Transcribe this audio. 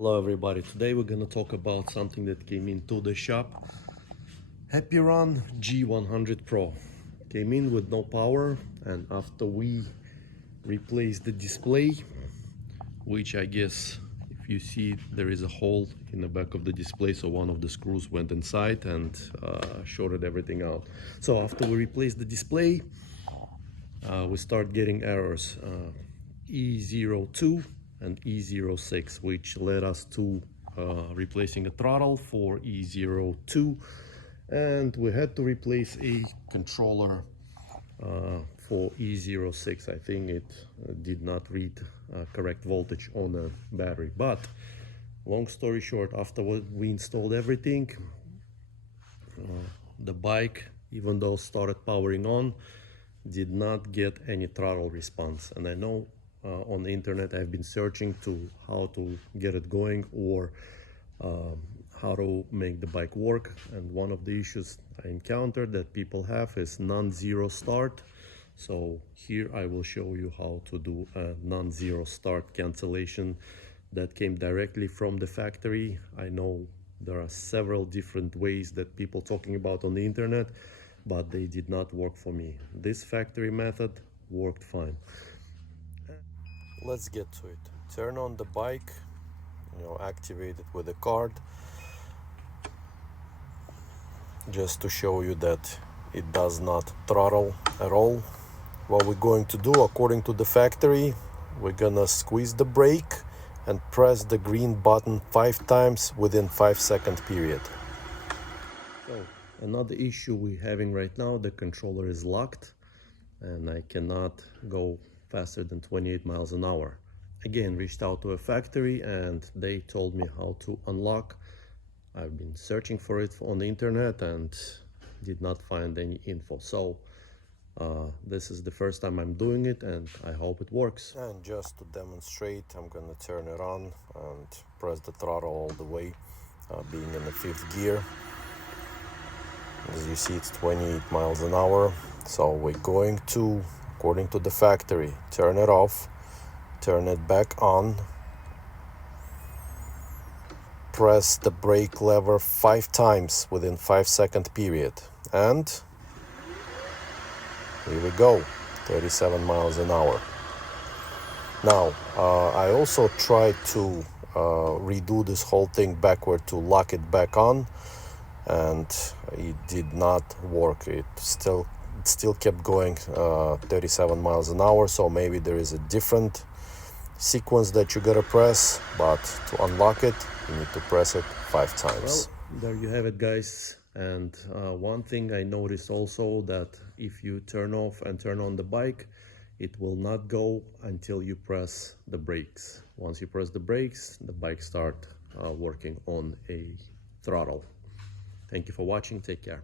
Hello everybody, today we're gonna talk about something that came into the shop. Happyrun G100pro came in with no power, and after we replaced the display, which I guess if you see there is a hole in the back of the display, so one of the screws went inside and shorted everything out. So after we replaced the display, we start getting errors, E02 and E06, which led us to replacing a throttle for E02, and we had to replace a controller for E06. I think it did not read correct voltage on the battery. But long story short, after we installed everything, the bike, even though started powering on, did not get any throttle response. And I know on the internet I've been searching to how to get it going, or how to make the bike work, and one of the issues I encountered that people have is non-zero start. So here I will show you how to do a non-zero start cancellation that came directly from the factory. I know there are several different ways that people talking about on the internet, but they did not work for me. This factory method worked fine. Let's get to it. Turn on the bike, activate it with a card, just to show you that it does not throttle at all. What we're going to do, according to the factory, we're gonna squeeze the brake and press the green button 5 times within 5-second period. So another issue we're having right now, the controller is locked and I cannot go faster than 28 miles an hour. Again, reached out to a factory and they told me how to unlock. I've been searching for it on the internet and did not find any info. So this is the first time I'm doing it, and I hope it works. And just to demonstrate, I'm gonna turn it on and press the throttle all the way, being in the 5th gear. As you see, it's 28 miles an hour. So we're going to, according to the factory, turn it off, turn it back on, press the brake lever 5 times within 5-second period, and here we go, 37 miles an hour. Now, I also tried to redo this whole thing backward to lock it back on, and it did not work. It still kept going 37 miles an hour. So maybe there is a different sequence that you gotta press, but to unlock it you need to press it 5 times. Well, there you have it, guys. And one thing I noticed also, that if you turn off and turn on the bike, it will not go until you press the brakes. Once you press the brakes, the bike start working on a throttle. Thank you for watching. Take care.